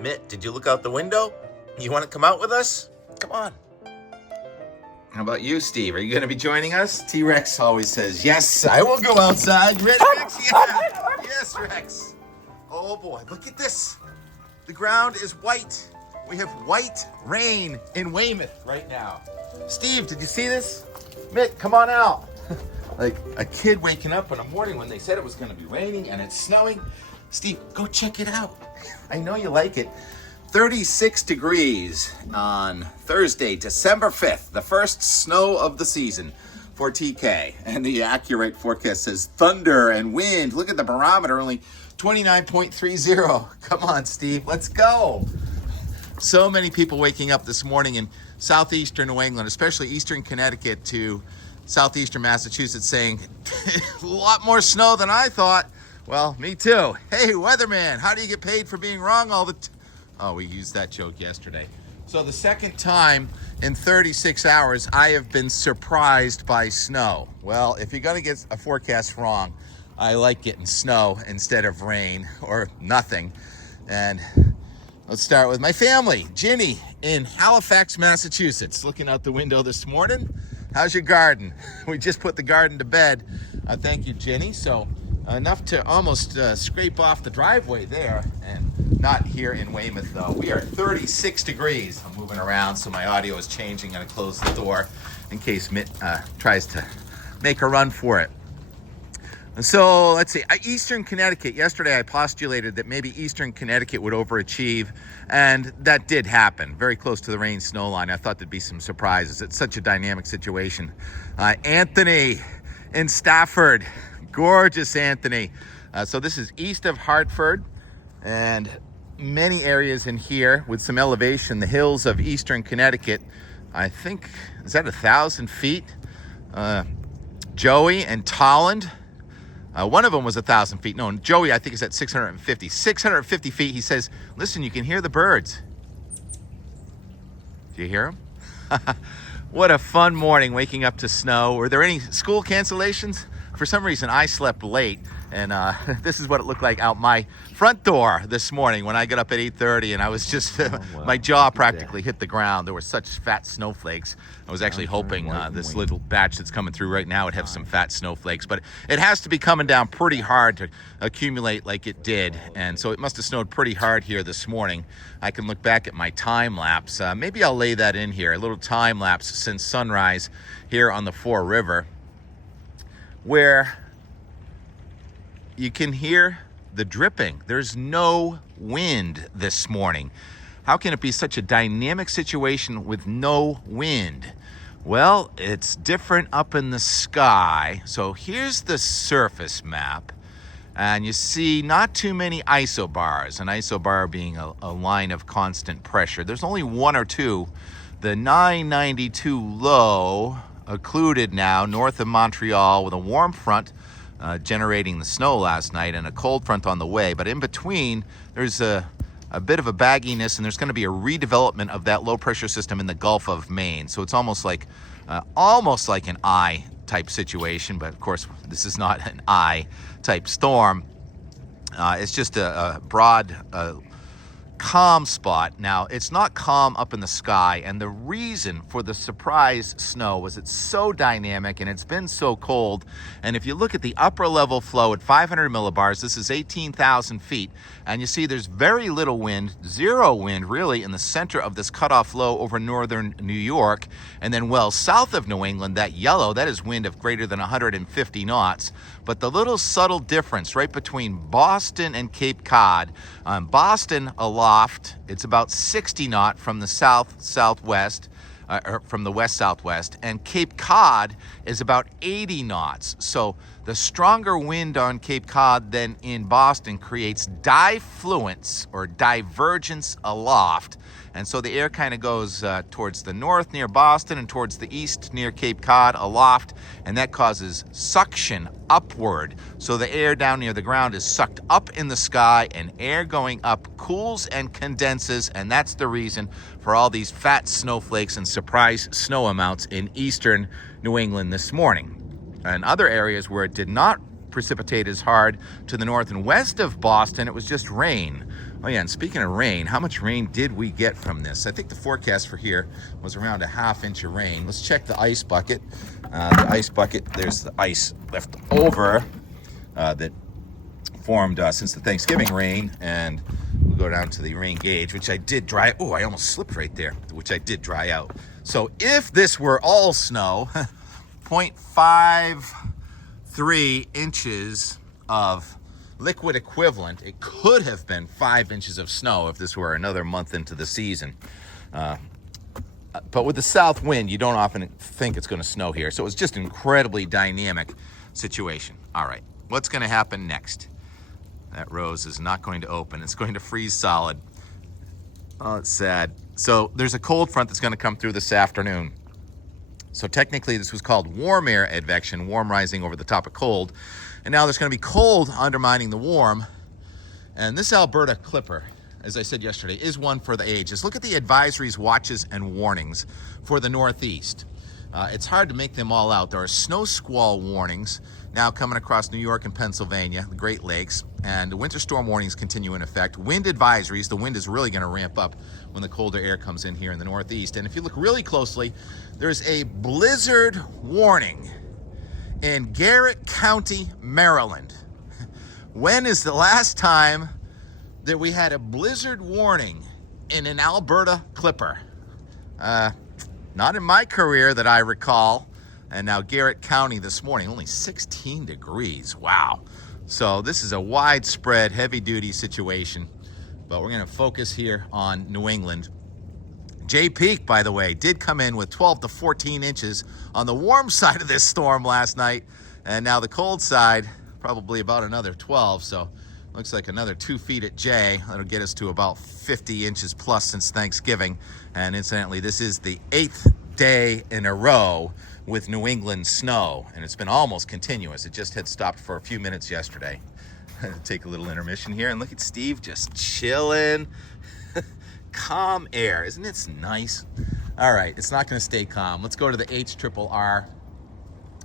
Mitt, did you look out the window? You want to come out with us? Come on. How about you, Steve? Are you going to be joining us? T-Rex always says, yes, I will go outside. Ready, Rex? Yeah. Yes, Rex. Oh, boy. Look at this. The ground is white. We have white rain in Weymouth right now. Steve, did you see this? Mitt, come on out. Like a kid waking up in the morning when they said it was going to be raining and it's snowing. Steve, go check it out. I know you like it. 36 degrees on Thursday, December 5th, the first snow of the season for TK. And the accurate forecast says thunder and wind. Look at the barometer, only 29.30. Come on, Steve, let's go. So many people waking up this morning in southeastern New England, especially eastern Connecticut to southeastern Massachusetts, saying, a lot more snow than I thought. Well, me too. Hey, Weatherman, how do you get paid for being wrong all the time? Oh, we used that joke yesterday. So the second time in 36 hours, I have been surprised by snow. Well, if you're going to get a forecast wrong, I like getting snow instead of rain or nothing. And let's start with my family. Ginny in Halifax, Massachusetts, looking out the window this morning. How's your garden? We just put the garden to bed. Thank you, Ginny. So enough to almost scrape off the driveway there, and not here in Weymouth though. We are 36 degrees. I'm moving around so my audio is changing. I'm gonna close the door in case Mitt tries to make a run for it. And so let's see, Eastern Connecticut. Yesterday I postulated that maybe Eastern Connecticut would overachieve, and that did happen. Very close to the rain snow line. I thought there'd be some surprises. It's such a dynamic situation. Anthony in Stafford. Gorgeous Anthony. So this is east of Hartford, and many areas in here with some elevation. The hills of eastern Connecticut, I think, is that 1,000 feet? Joey and Tolland, one of them was 1,000 feet. No, Joey I think is at 650. 650 feet. He says, listen, you can hear the birds. Do you hear them? What a fun morning waking up to snow. Were there any school cancellations? For some reason, I slept late, and this is what it looked like out my front door this morning when I got up at 8:30, and I was just, my jaw practically hit the ground. There were such fat snowflakes. I was actually hoping this little batch that's coming through right now would have some fat snowflakes, but it has to be coming down pretty hard to accumulate like it did, and so it must have snowed pretty hard here this morning. I can look back at my time lapse. Maybe I'll lay that in here, a little time lapse since sunrise here on the Fore River, where you can hear the dripping. There's no wind this morning. How can it be such a dynamic situation with no wind? Well, it's different up in the sky. So here's the surface map, and you see not too many isobars, an isobar being a line of constant pressure. There's only one or two. The 992 low occluded now north of Montreal with a warm front generating the snow last night and a cold front on the way. But in between, there's a bit of a bagginess, and there's going to be a redevelopment of that low pressure system in the Gulf of Maine. So it's almost like an eye type situation. But of course, this is not an eye type storm. It's just a broad calm spot. Now, it's not calm up in the sky, and the reason for the surprise snow was it's so dynamic and it's been so cold. And if you look at the upper level flow at 500 millibars, this is 18,000 feet, and you see there's very little wind, zero wind really in the center of this cutoff low over northern New York, and then well south of New England, that yellow, that is wind of greater than 150 knots. But the little subtle difference right between Boston and Cape Cod, Boston aloft, it's about 60 knot from the south-southwest, or from the west-southwest, and Cape Cod is about 80 knots. So the stronger wind on Cape Cod than in Boston creates difluence or divergence aloft. And so the air kind of goes towards the north near Boston and towards the east near Cape Cod aloft, and that causes suction upward. So the air down near the ground is sucked up in the sky, and air going up cools and condenses, and that's the reason for all these fat snowflakes and surprise snow amounts in eastern New England this morning. And other areas where it did not precipitate as hard, to the north and west of Boston, it was just rain. Oh yeah, and speaking of rain, how much rain did we get from this? I think the forecast for here was around a ½ inch of rain. Let's check the ice bucket. The ice bucket, there's the ice left over that formed since the Thanksgiving rain, and we'll go down to the rain gauge, which I did dry. Oh, I almost slipped right there, which I did dry out. So if this were all snow, 0.53 inches of liquid equivalent. It could have been 5 inches of snow if this were another month into the season. But with the south wind, you don't often think it's going to snow here. So it was just an incredibly dynamic situation. All right, what's going to happen next? That rose is not going to open. It's going to freeze solid. Oh, it's sad. So there's a cold front that's going to come through this afternoon. So technically this was called warm air advection, warm rising over the top of cold. And now there's going to be cold undermining the warm. And this Alberta clipper, as I said yesterday, is one for the ages. Look at the advisories, watches, and warnings for the Northeast. It's hard to make them all out. There are snow squall warnings now coming across New York and Pennsylvania, the Great Lakes, and the winter storm warnings continue in effect. Wind advisories, the wind is really going to ramp up when the colder air comes in here in the Northeast. And if you look really closely, there's a blizzard warning in Garrett County, Maryland. When is the last time that we had a blizzard warning in an Alberta clipper? Not in my career that I recall. And now Garrett County this morning, only 16 degrees. Wow. So this is a widespread, heavy-duty situation. But we're going to focus here on New England. Jay Peak, by the way, did come in with 12 to 14 inches on the warm side of this storm last night. And now the cold side, probably about another 12. So looks like another 2 feet at Jay. That'll get us to about 50 inches plus since Thanksgiving. And incidentally, this is the 8th day in a row with New England snow. And it's been almost continuous. It just had stopped for a few minutes yesterday. Take a little intermission here. And look at Steve just chilling. Calm air. Isn't it nice? All right, it's not going to stay calm. Let's go to the HRRR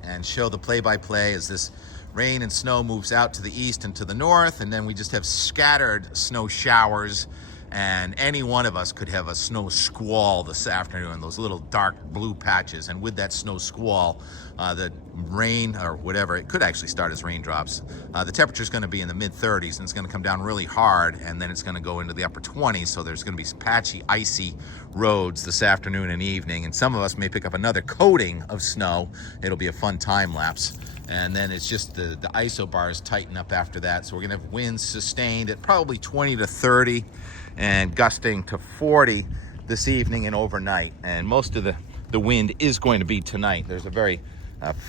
and show the play-by-play as this rain and snow moves out to the east and to the north, and then we just have scattered snow showers, and any one of us could have a snow squall this afternoon, those little dark blue patches. And with that snow squall, the rain or whatever, it could actually start as raindrops. The temperature is going to be in the mid-30s, and it's going to come down really hard, and then it's going to go into the upper 20s. So there's going to be some patchy, icy roads this afternoon and evening, and some of us may pick up another coating of snow. It'll be a fun time lapse. And then it's just the isobars tighten up after that. So we're going to have winds sustained at probably 20 to 30 and gusting to 40 this evening and overnight. And most of the wind is going to be tonight. There's a very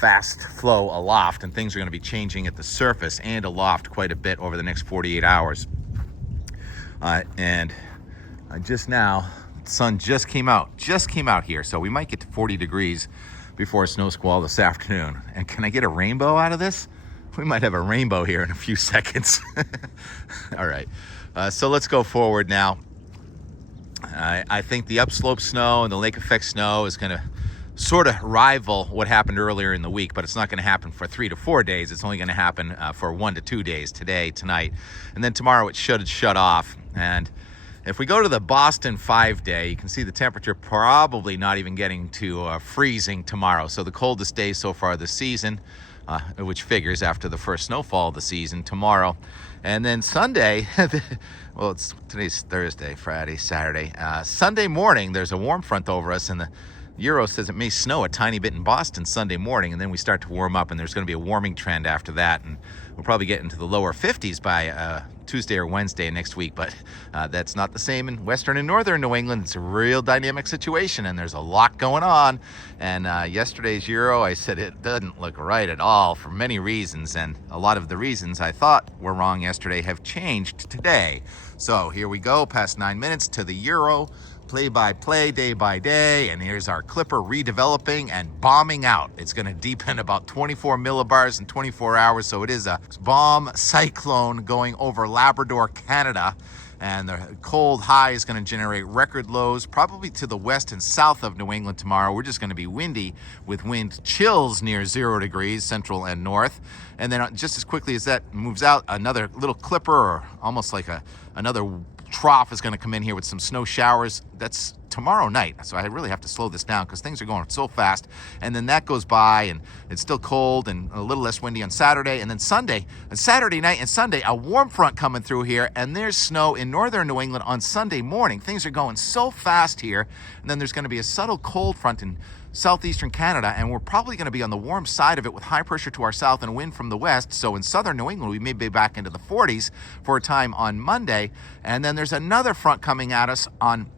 fast flow aloft, and things are going to be changing at the surface and aloft quite a bit over the next 48 hours. And just now, the sun just came out here. So we might get to 40 degrees before a snow squall this afternoon. And can I get a rainbow out of this? We might have a rainbow here in a few seconds. All right, so let's go forward now. I think the upslope snow and the lake effect snow is going to sort of rival what happened earlier in the week, but it's not going to happen for 3 to 4 days. It's only going to happen for 1 to 2 days, today, tonight, and then tomorrow it should shut off. And if we go to the Boston 5-day, you can see the temperature probably not even getting to freezing tomorrow. So the coldest day so far this season, which figures after the first snowfall of the season, tomorrow. And then Sunday, well, today's Thursday, Friday, Saturday. Sunday morning, there's a warm front over us, and the Euro says it may snow a tiny bit in Boston Sunday morning, and then we start to warm up, and there's going to be a warming trend after that, and we'll probably get into the lower 50s by Tuesday or Wednesday next week. But that's not the same in western and northern New England. It's a real dynamic situation, and there's a lot going on. And yesterday's Euro, I said it doesn't look right at all for many reasons, and a lot of the reasons I thought were wrong yesterday have changed today. So here we go, past 9 minutes to the Euro play-by-play, day by day, and here's our clipper redeveloping and bombing out. It's going to deepen about 24 millibars in 24 hours, so it is a bomb cyclone going over Labrador, Canada, and the cold high is going to generate record lows probably to the west and south of New England tomorrow. We're just going to be windy with wind chills near 0 degrees central and north. And then just as quickly as that moves out, another little clipper, or almost like another trough is going to come in here with some snow showers. That's tomorrow night, so I really have to slow this down because things are going so fast. And then that goes by, and it's still cold and a little less windy on Saturday. And then Saturday night and Sunday, a warm front coming through here, and there's snow in northern New England on Sunday morning. Things are going so fast here. And then there's going to be a subtle cold front in southeastern Canada, and we're probably going to be on the warm side of it with high pressure to our south and wind from the west. So in southern New England, we may be back into the 40s for a time on Monday. And then there's another front coming at us on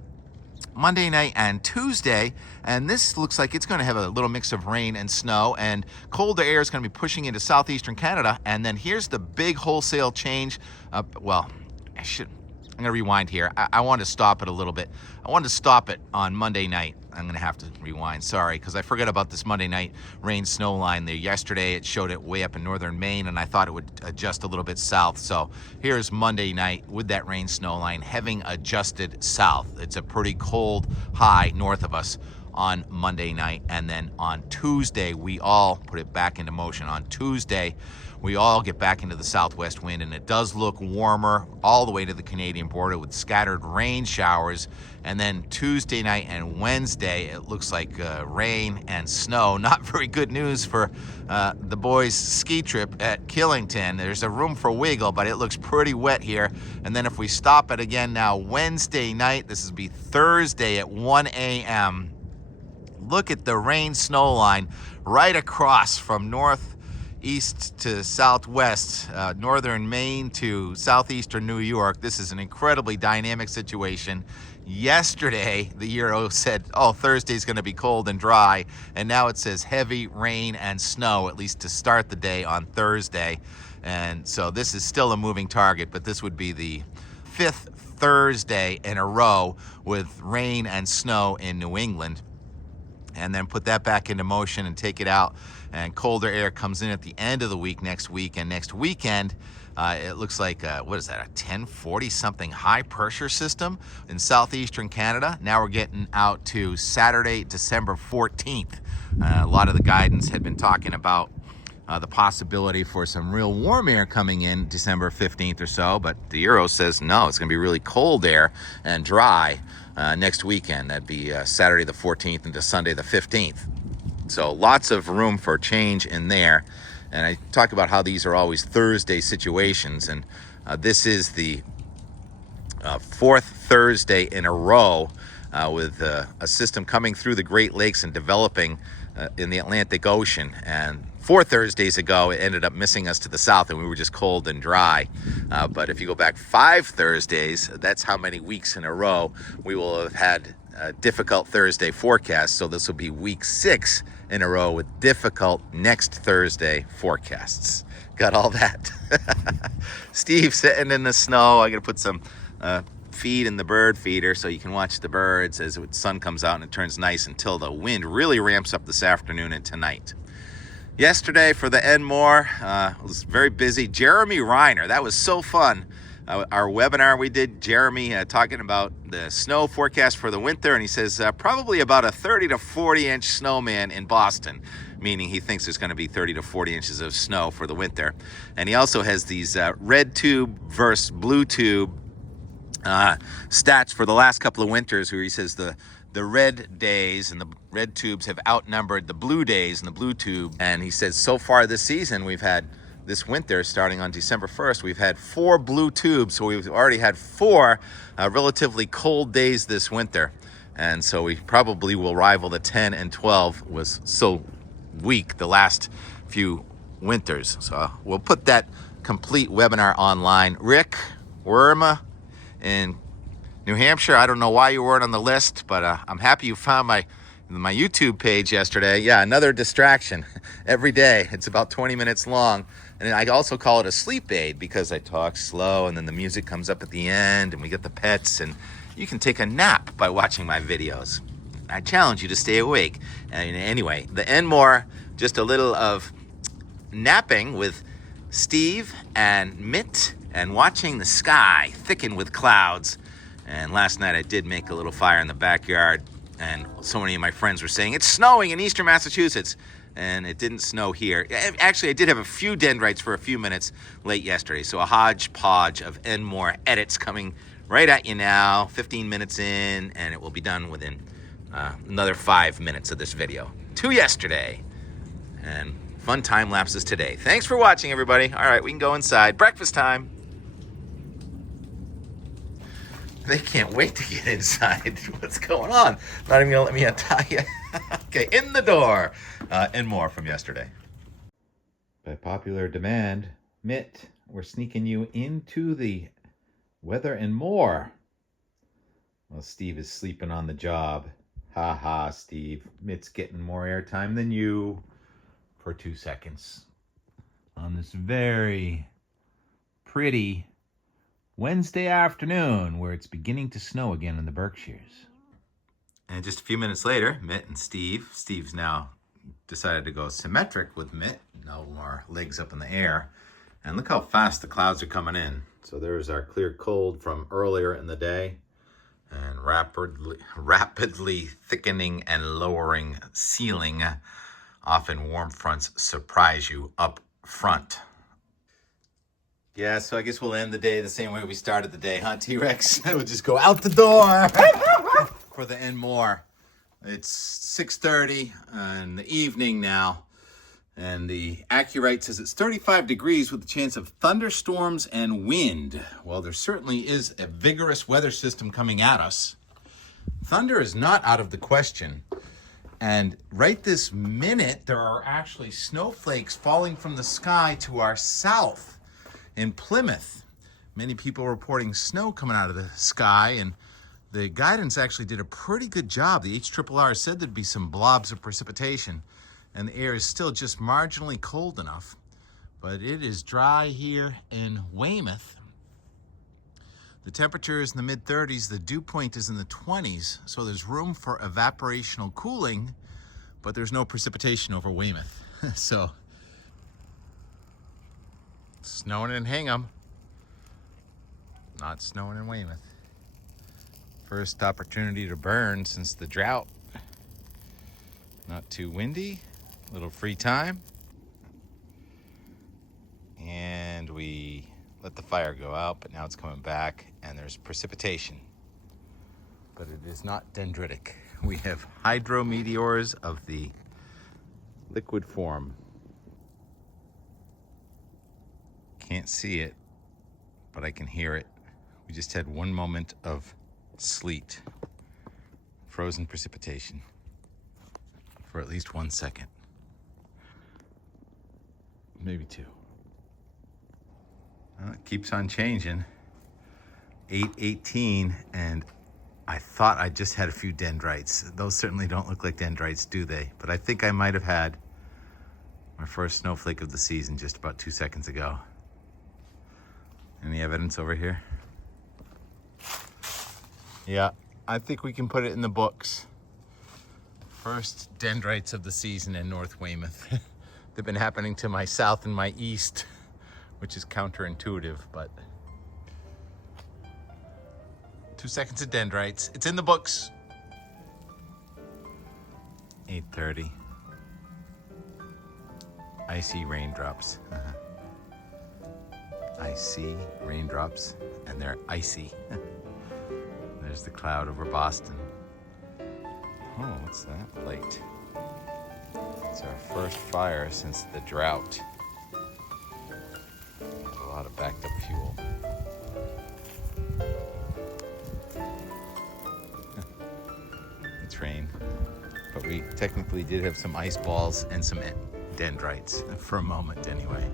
Monday night and Tuesday, and this looks like it's going to have a little mix of rain and snow, and colder air is going to be pushing into southeastern Canada. And then here's the big wholesale change. Well, I'm going to rewind here. I want to stop it a little bit. I wanted to stop it on Monday night. I'm going to have to rewind, sorry, because I forgot about this Monday night rain snow line there. Yesterday, it showed it way up in northern Maine, and I thought it would adjust a little bit south. So here's Monday night with that rain snow line having adjusted south. It's a pretty cold high north of us on Monday night. And then on Tuesday, we all put it back into motion. On Tuesday, we all get back into the southwest wind, and it does look warmer all the way to the Canadian border with scattered rain showers. And then Tuesday night and Wednesday, it looks like rain and snow. Not very good news for the boys' ski trip at Killington. There's a room for wiggle, but it looks pretty wet here. And then if we stop it again now Wednesday night, this will be Thursday at 1 a.m. Look at the rain snow line right across from northeast to southwest, northern Maine to southeastern New York. This is an incredibly dynamic situation. Yesterday, the Euro said, oh, Thursday's going to be cold and dry, and now it says heavy rain and snow, at least to start the day on Thursday. And so this is still a moving target, but this would be the 5th Thursday in a row with rain and snow in New England. And then put that back into motion and take it out, and colder air comes in at the end of the week next week. And next weekend, it looks like, what is that, a 1040 something high pressure system in southeastern Canada. Now we're getting out to Saturday, December 14th. A lot of the guidance had been talking about the possibility for some real warm air coming in December 15th or so, but the Euro says no, it's going to be really cold air and dry next weekend. That'd be Saturday the 14th into Sunday the 15th. So lots of room for change in there. And I talk about how these are always Thursday situations, and this is the 4th Thursday in a row with a system coming through the Great Lakes and developing in the Atlantic Ocean. And 4 Thursdays ago, it ended up missing us to the south, and we were just cold and dry. But if you go back 5 Thursdays, that's how many weeks in a row we will have had a difficult Thursday forecast. So this will be week 6 in a row with difficult next Thursday forecasts. Got all that. Steve sitting in the snow. I got to put some feed in the bird feeder so you can watch the birds as the sun comes out and it turns nice until the wind really ramps up this afternoon and tonight. Yesterday for the Enmore, it was very busy. Jeremy Reiner, that was so fun. Our webinar we did, Jeremy talking about the snow forecast for the winter, and he says probably about a 30 to 40 inch snowman in Boston, meaning he thinks there's going to be 30 to 40 inches of snow for the winter. And he also has these red tube versus blue tube stats for the last couple of winters, where he says the red days and the red tubes have outnumbered the blue days and the blue tube. And he says so far this season, we've had this winter, starting on December 1st, we've had 4 blue tubes. So we've already had 4 relatively cold days this winter. And so we probably will rival the 10 and 12 was so weak the last few winters. So we'll put that complete webinar online. Rick Worma in New Hampshire, I don't know why you weren't on the list, but I'm happy you found my YouTube page yesterday. Yeah, another distraction every day. It's about 20 minutes long. And I also call it a sleep aid because I talk slow and then the music comes up at the end and we get the pets, and you can take a nap by watching my videos. I challenge you to stay awake. And anyway, the Enmore, just a little of napping with Steve and Mitt and watching the sky thicken with clouds. And last night I did make a little fire in the backyard, and so many of my friends were saying, it's snowing in eastern Massachusetts. And it didn't snow here. Actually, I did have a few dendrites for a few minutes late yesterday. So a hodgepodge of Enmore edits coming right at you now, 15 minutes in, and it will be done within another 5 minutes of this video. 2 yesterday, and fun time lapses today. Thanks for watching, everybody. All right, we can go inside. Breakfast time. They can't wait to get inside. What's going on? Not even gonna let me untie you. Okay, in the door. And more from yesterday. By popular demand, Mitt, we're sneaking you into the weather and more. Well, Steve is sleeping on the job. Ha ha, Steve. Mitt's getting more airtime than you for 2 seconds. On this very pretty Wednesday afternoon, where it's beginning to snow again in the Berkshires. And just a few minutes later, Mitt and Steve's now decided to go symmetric with Mitt. No more legs up in the air. And look how fast the clouds are coming in. So there's our clear cold from earlier in the day, and rapidly thickening and lowering ceiling. Often warm fronts surprise you up front. Yeah, so I guess we'll end the day the same way we started the day, huh, T-Rex? We'll just go out the door for the and more. It's 6:30 in the evening now, and the AccuRite says it's 35 degrees with a chance of thunderstorms and wind. Well, there certainly is a vigorous weather system coming at us. Thunder is not out of the question. And right this minute, there are actually snowflakes falling from the sky to our south. In Plymouth, many people reporting snow coming out of the sky, and the guidance actually did a pretty good job. The HRRR said there'd be some blobs of precipitation, and the air is still just marginally cold enough, but it is dry here in Weymouth. The temperature is in the mid-30s, the dew point is in the 20s, so there's room for evaporational cooling, but there's no precipitation over Weymouth. So, snowing in Hingham, not snowing in Weymouth. First opportunity to burn since the drought. Not too windy, a little free time. And we let the fire go out, but now it's coming back and there's precipitation. But it is not dendritic. We have hydrometeors of the liquid form. Can't see it, but I can hear it. We just had one moment of sleet, frozen precipitation for at least 1 second, maybe 2. Well, it keeps on changing. 8:18, and I thought I just had a few dendrites. Those certainly don't look like dendrites, do they? But I think I might have had my first snowflake of the season just about 2 seconds ago. Any evidence over here? Yeah, I think we can put it in the books. First dendrites of the season in North Weymouth. They've been happening to my south and my east, which is counterintuitive, but 2 seconds of dendrites. It's in the books. 8:30. Icy raindrops. Icy raindrops, and they're icy. There's the cloud over Boston. Oh, what's that light? It's our first fire since the drought. A lot of backed up fuel. It's rain, but we technically did have some ice balls and some dendrites for a moment anyway.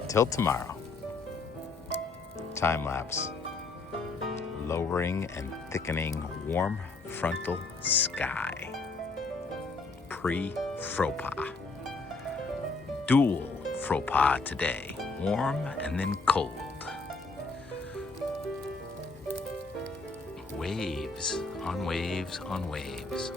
Until tomorrow. Time lapse. Lowering and thickening warm frontal sky. Pre-fropa. Dual fropa today. Warm and then cold. Waves on waves on waves.